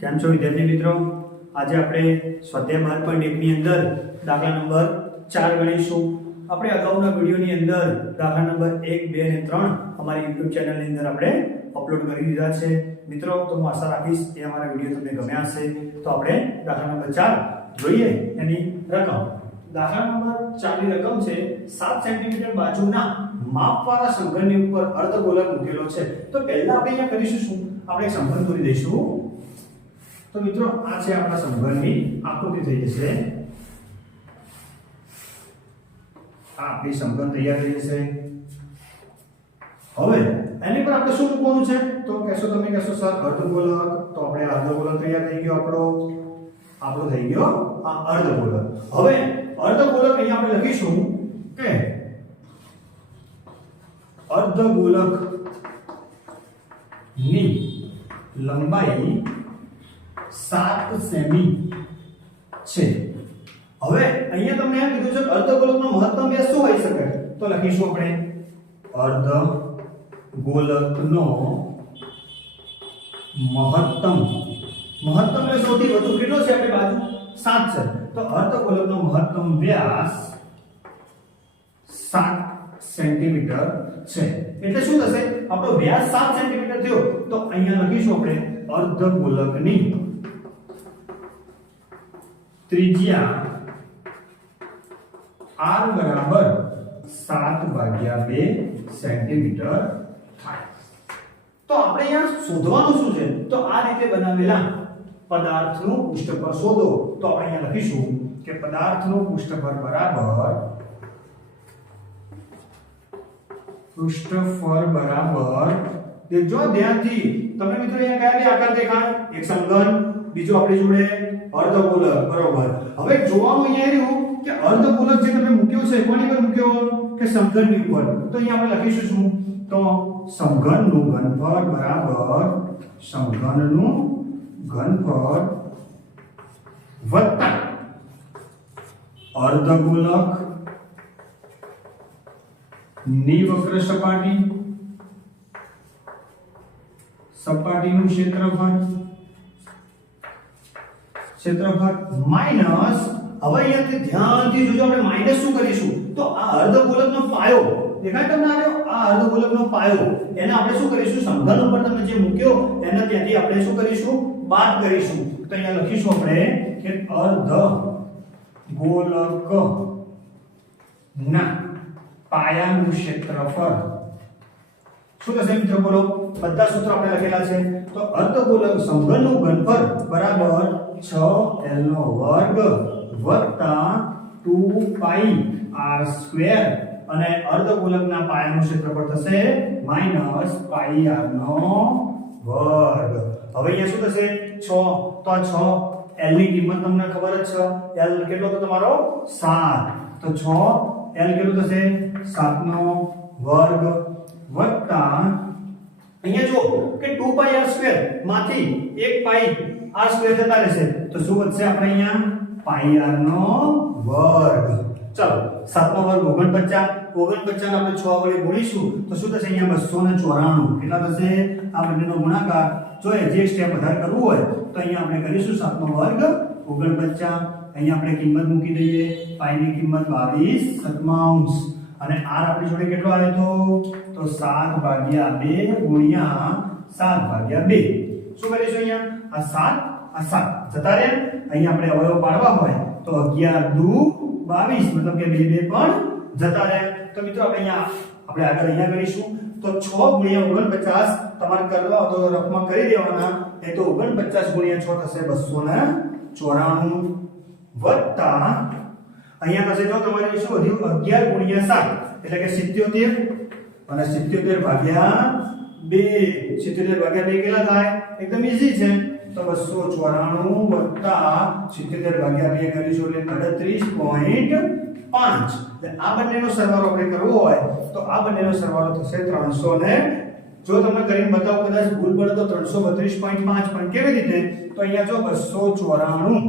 કેમ છો વિદ્યાર્થી મિત્રો? આજે આપણે સ્વાધ્યાય 12.1 ની અંદર દાખલા નંબર 4 ગણીશું. આપણે અગાઉના વિડિયોની અંદર દાખલા નંબર 1, 2 અને 3 અમારી YouTube ચેનલની અંદર આપણે અપલોડ કરી દીધા છે. મિત્રો, તો હું આશા રાખીશ કે અમારા વિડિયો તમને ગમ્યા હશે. તો આપણે દાખલા નંબર 4 જોઈએ એની રકમ. દાખલા નંબર 4 ની રકમ છે 7 સેન્ટીમીટર બાજુના માપવાળા શંકરની ઉપર અર્ધગોલક મૂકેલો છે. તો પહેલા આપણે અહીંયા કરીશું શું? આપણે શંકર દોરી દઈશું. તો મિત્રો, આ છે આપણા શંકરની આકૃતિ થઈ જશે. આ આપણી શંકર તૈયાર થઈ જશે. હવે એની પર આપણે શું મૂકવાનું છે? તો તમે કહેશો સર અર્ધગોલક. તો આપણે અર્ધગોલક તૈયાર થઈ ગયો આપણો થઈ ગયો આ અર્ધગોલક. હવે અર્ધગોલક અહીંયા આપણે લખીશું કે અર્ધગોલક ની લંબાઈ 7 સેમી છે. હવે અહીંયા તમને એમ કીધું છે કે અર્ધગોલકનો મહત્તમ વ્યાસ શું હોઈ શકે? તો લખીશું આપણે અર્ધગોલકનો મહત્તમ એટલે સૌથી વધુ કેટલો છે? આપણી બાજુ 7 છે. તો અર્ધગોલકનો મહત્તમ વ્યાસ 7 સેન્ટીમીટર છે. એટલે શું થશે? આપણો વ્યાસ 7 સેન્ટીમીટર થયો. તો અહીંયા લખીશું આપણે અર્ધગોલકની ત્રિજ્યા r બરાબર 7/2 સેન્ટીમીટર થાય. તો આપણે અહીંયા શોધવાનું શું છે? તો આ રીતે બનાવેલા પદાર્થનું પૃષ્ઠફળ શોધો. તો આપણે અહીંયા લખીશું કે પદાર્થનું પૃષ્ઠફળ બરાબર જો ધ્યાનથી તમે મિત્રો અહીંયા કયા આકાર દેખાય? એક સમઘન, બીજો આપણી જોડે અર્ધગોલક, બરોબર. હવે જોવાનું અહીંયા રહ્યું કે અર્ધગોલક જે તમે મૂક્યો છે કોની પર મૂક્યો? કે સમઘનની ઉપર. તો અહીંયા આપણે લખીશું શું? તો સમઘનનું ઘનફળ બરાબર સમઘનનું ઘનફળ વત્તા અર્ધગોલક ની વક્ર સપાટીનું ક્ષેત્રફળ માઈનસ. હવે અહીંયાથી ધ્યાનથી જોજો, આપણે માઈનસ શું કરીશું? તો આ અર્ધગોલકનો પાયો દેખાય તમને આવ્યો? આ અર્ધગોલકનો પાયો એને આપણે શું કરીશું? સમઘન ઉપર તમે જે મૂક્યો એને ત્યાંથી આપણે શું કરીશું? બાદ કરીશું. તો અહીંયા લખીશું આપણે કે અર્ધગોલક ના પાયાનું ક્ષેત્રફળ શું થશે મિત્રો? બોલો. બધા સૂત્રો આપણે લખેલા છે. તો અર્ધગોલક સમઘનનું ઘનફળ બરાબર 6l નો વર્ગ વત્તા 2πr² અને અર્ધગોલકના પાયાનું ક્ષેત્રફળ થશે માઈનસ πr નો વર્ગ. હવે અહીંયા શું થશે? 6. તો આ 6 l ની કિંમત તમને ખબર જ છે. l કેટલો તો તમારો 7. તો 6 l કેટલું થશે? 7 નો વર્ગ વત્તા અહીંયા જો કે 2πr² માંથી 1πr² જતા રહેશે. તો શું વધશે? આપણે અહીંયા πr નો વર્ગ. ચલો, 7 નો વર્ગ 49 ને આપણે 6 વડે ગુણીશું તો શું થશે? અહીંયા 294. કેટલા થશે? આ બંનેનો ગુણાકાર જો જે સ્ટેપ વધારે કરવું હોય તો અહીંયા આપણે કરીશું 7 નો વર્ગ 49. અહીંયા આપણે કિંમત મૂકી દઈએ. π ની કિંમત 22/7 અને r આપણી જોડે કેટલો આવ્યો તો 7/2 ગુણ્યા 7/2. શું કરીશું? અહીંયા આ 7 જતા રહે. અહીંયા આપણે અવયવ પાડવા હોય તો 11 દુ 22 મતલબ કે 2 પણ જતા રહે. તો મિત્રો આપણે આગળ અહીંયા કરીશું. તો 6 ગુણ્યા 49 તમારે કરવા તો રફમાં કરી દેવાના. એ તો 49 ગુણ્યા 6 થશે 294 વત્તા અહીંયા થશે જો તમારે શું વધ્યું 11 ગુણ્યા 7 એટલે કે 77 અને 77 ભાગ્યા 2. 77 ભાગ્યા 2 કેટલા થાય? એકદમ ઈઝી છે. તો 294 વત્તા 77 ભાગ્યા 2 કરીશું એટલે 38.5. એટલે આ બંનેનો સરવાળો આપણે કરવો હોય તો આ બંનેનો સરવાળો થશે 300 ને જો તમે કરીને બતાવો કદાચ ભૂલ પડે તો 332.5. પણ કેવી રીતે? તો અહીંયા જો 294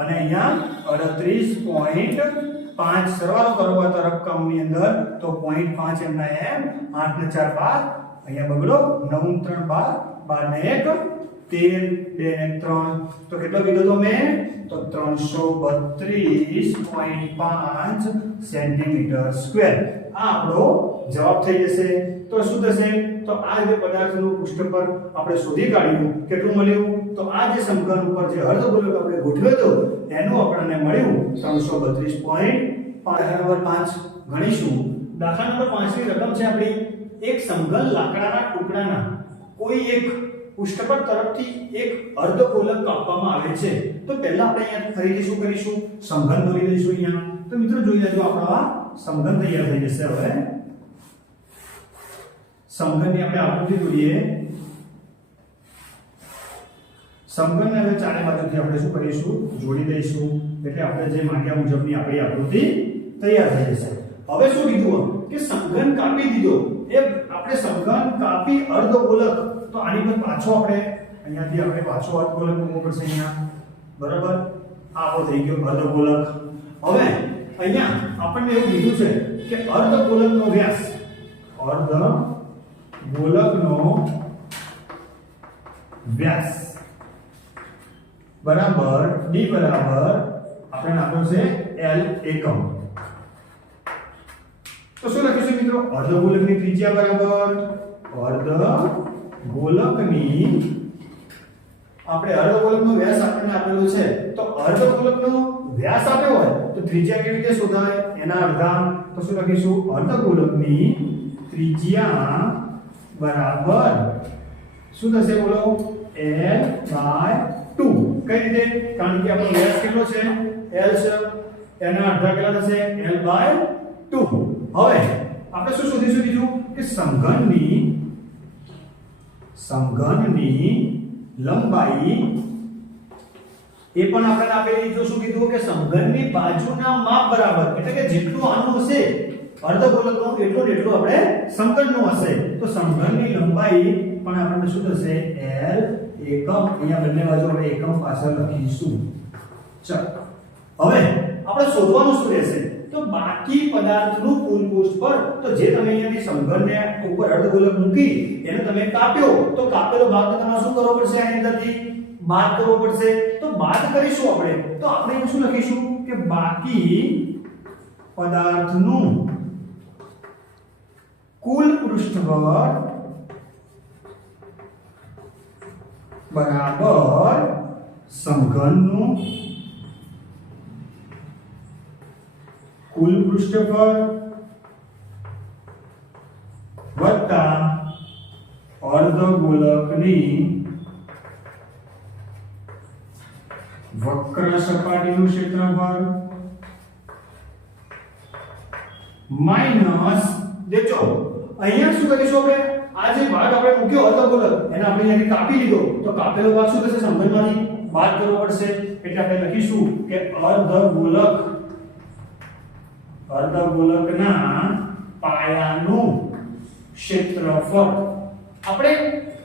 અને અહીંયા 38.5 સરવાળો કરવો હોય તો રકમની અંદર તો 0.5 એમના એમ 8 ને 4 12 અહીંયા બગડો 9 3 12 12 ને 1 13 2 ને 3 તો કેટલો કીધો તો મેં તો 332.5 સેન્ટીમીટર સ્ક્વેર આ આપણો જવાબ થઈ જશે તો શું થશે તો આ જે પદાર્થનું પૃષ્ઠ પર આપણે શોધી કાઢ્યું કેટલું મળ્યું તો આ જે સમઘન ઉપર જે અર્ધગોલક આપણે ગોઠવ્યો હતો એનું આપણને મળ્યું 332.5 ગણીશું દાખલા નંબર 5 ની રકમ છે આપણી એક સમઘન લાકડાના ટુકડાના કોઈ એક પૃષ્ઠ પર તરફથી એક અર્ધગોલક કાપવામાં આવે છે તો પહેલા આપણે અહીંયા ફરીથી શું કરીશું સમઘન દોરી દઈશું અહીંયા તો મિત્રો જોઈ લેજો આપણો સમઘન તૈયાર થઈ જશે હવે સમઘનની આપણે આકૃતિ દોરીએ સમઘનને હવે ચારે બાજુથી આપણે શું કરીશું જોડી દઈશું એટલે આપણે જે માંગ્યા મુજબની આપણી આકૃતિ તૈયાર થઈ જશે હવે શું કીધું કે સમઘન કાપી દીધો એ આપણે સમઘન કાપી અર્ધગોલક તો આની પર પાછો આપણે અહીંયાથી આપણે પાછો અર્ધગોલક મૂકવો પડશે અહીંયા બરાબર આપણો થઈ ગયો અર્ધગોલક હવે અહીંયા આપણને એવું કીધું છે કે અર્ધગોલકનો વ્યાસ અર્ધગોલકનો વ્યાસ બરાબર d બરાબર આપણે આપ્યો છે l એકમ તો શું લખીશું મિત્રો અર્ધગોલકની ત્રિજ્યા બરાબર અર્ધગોલકની આપણે અર્ધગોલકનો વ્યાસ આપણને આપેલો છે તો અર્ધગોલકનો વ્યાસ આપ્યો હોય તો ત્રિજ્યા કેવી રીતે શોધાય એના અડધા તો શું લખીશું અર્ધગોલકની ત્રિજ્યા બરાબર શું થશે બોલો l/2 કઈ રીતે કારણ કે આપણો વ્યાસ કેટલો છે l છે એના અડધા કેટલા થશે l/2 હવે આપણે શું શોધીશું બીજું કે સમઘનની લંબાઈ એ પણ આપણે આપેલી જો શું કીધું કે સમઘનની બાજુના માપ બરાબર એટલે કે જેટલું આનું હશે અર્ધગોલકનું એટલું આપણે સમઘનનું હશે તો સમઘનની લંબાઈ પણ આપણને શું થશે l એકમ અહીંયા બંને બાજુ આપણે એકમ પાછળ લખીશું ચાલો હવે આપણે શોધવાનું શું રહેશે તો બાકી પદાર્થનું કુલ પૃષ્ઠ પર તો જે તમે અહીંયાથી સમઘનને ઉપર અર્ધગોલક મૂકી એને તમે કાપ્યો તો કાપેલો ભાગ તમારે શું કરવો પડશે આની અંદરથી બાદ કરવો પડશે તો બાદ કરીશું આપણે તો આપણે શું લખીશું કે બાકી પદાર્થનું કુલ પૃષ્ઠ પર બરાબર સમઘનનું કુલ પૃષ્ઠફળ વત્તા અર્ધગોલકની વક્ર સપાટીનું ક્ષેત્રફળ માઈનસ દેખો અહીંયા શું કરીશું આપણે આ જે ભાગ આપણે મૂક્યો અર્ધગોલક એને આપણે અહીંયાથી કાપી લીધો તો કાપેલો ભાગ શું થશે સમઘનમાંથી બાદ કરવો પડશે એટલે આપણે લખીશું કે અર્ધગોલકના પાયાનું ક્ષેત્રફળ આપણે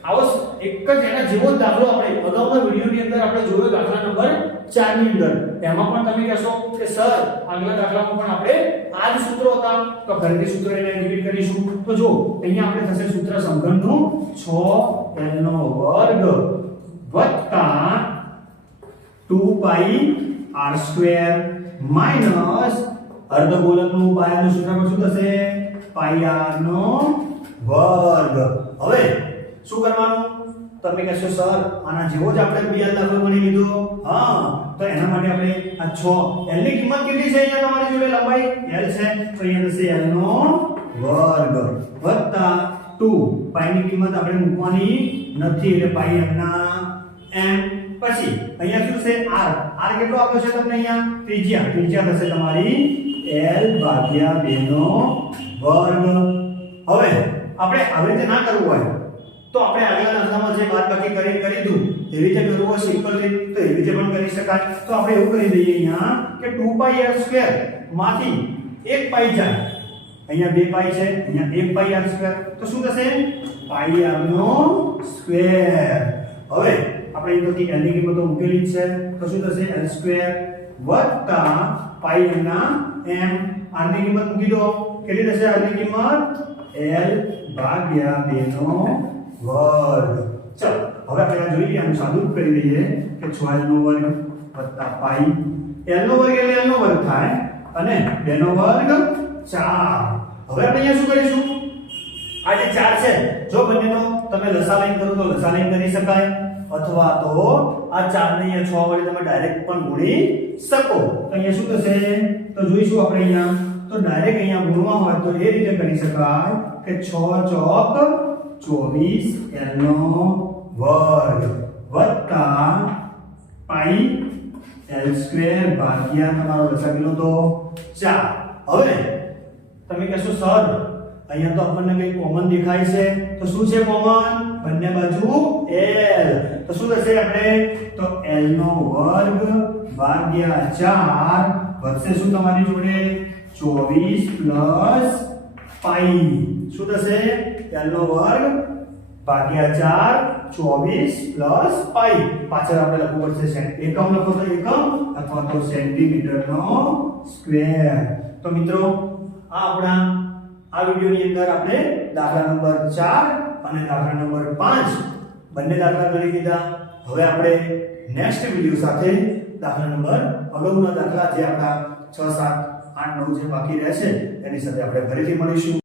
આવો એક જ એના જેવો દાખલો આપણે અગાઉના વિડિયોની અંદર આપણે જોયો દાખલા નંબર 4 ની અંદર એમાં પણ તમે કહેશો કે સર આગલા દાખલામાં પણ આપણે આ જ સૂત્રો હતા તો ફરીથી સૂત્ર એને રિપીટ કરીશું તો જો અહીંયા આપણે થશે સૂત્ર સમઘનનું 6l નો વર્ગ વત્તા 2πr² માઈનસ અર્ધગોલકનું પાયાનું ક્ષેત્રફળ શું થશે πr નો વર્ગ હવે શું કરવાનું તમે કહેશો સર આના જેવો જ આપણે બીજા દાખલો ગણી લીધો હા તો એના માટે આપણે આ 6 l ની કિંમત કેટલી છે અહીંયા તમારી જોડે લંબાઈ l છે તો અહીંયા થશે l નો વર્ગ વત્તા 2 π ની કિંમત આપણે મૂકવાની નથી એટલે π ના m પછી અહીંયા શું છે r કેટલો આપ્યો છે તમને અહીંયા ત્રિજ્યા થશે તમારી l/2 નો વર્ગ હવે આપણે આવી રીતે ના કરવું હોય તો આપણે આગલા દાખલામાં જે બાદબાકી કરી દીધું એવી રીતે કરવું હોય સિમ્પલ રીત તો એવી રીતે પણ કરી શકાય તો આપણે એવું કરી દઈએ અહીંયા કે 2πr² માંથી 1 π જાય અહીંયા 2 π છે અહીંયા 1 πr² તો શું થશે πr નો સ્ક્વેર હવે આપણે અહીંથી l ની કિંમત મૂકેલી છે તો શું થશે l² વત્તા π ના m r ની કિંમત મૂકી દો કેટલી થશે r ની કિંમત l/2 નો વર્ગ ચાલો હવે આપણે આ જોઈ લઈએ, આનું સાદુરૂપ કરી દઈએ કે 6l નો વર્ગ વત્તા પાઈ, l નો વર્ગ એટલે l નો વર્ગ થાય અને 2 નો વર્ગ 4. હવે આપણે અહીંયા શું કરીશું, આ જે 4 છે જો બંનેનો તમે લસા લઈને કરો તો લસા લઈને કરી શકાય, અથવા તો આ 4 ને અહીંયા 6 વડે તમે ડાયરેક્ટ પણ ગુણી શકો. તો અહીંયા શું થશે, તો જોઈશું આપણે અહીંયા, તો ડાયરેક્ટ અહીંયા ગુણવા હોય તો એ રીતે કરી શકાય કે 6 ચોક 24 l નો વર્ગ વત્તા પાઈ l સ્ક્વેર ભાગ્યા તમારો લસા કેટલો તો 4. હવે તમે કહેશો સર અહીંયા તો આપણને કંઈ કોમન દેખાય છે, તો શું છે કોમન, બંને બાજુ l, તો શું થશે આપણે, તો l નો વર્ગ ભાગ્યા 4 વધશે શું તમારી જોડે 24 પ્લસ પાઈ, શું થશે l નો વર્ગ ભાગ્યા 4 24 પ્લસ પાઈ. પાછળ આપણે લખવું પડશે એકમ લખો તો એકમ અથવા તો સેન્ટીમીટરનો સ્ક્વેર. તો મિત્રો આ આપણા આ વિડિયોની અંદર આપણે દાખલા નંબર 4 અને દાખલા નંબર 5 બંને દાખલા કરી દીધા. હવે આપણે નેક્સ્ટ વિડિયો સાથે દાખલા નંબર અગાઉના દાખલા જે આપણા 6 7 8 9 જે બાકી રહેશે એની સાથે આપણે ફરીથી મળીશું.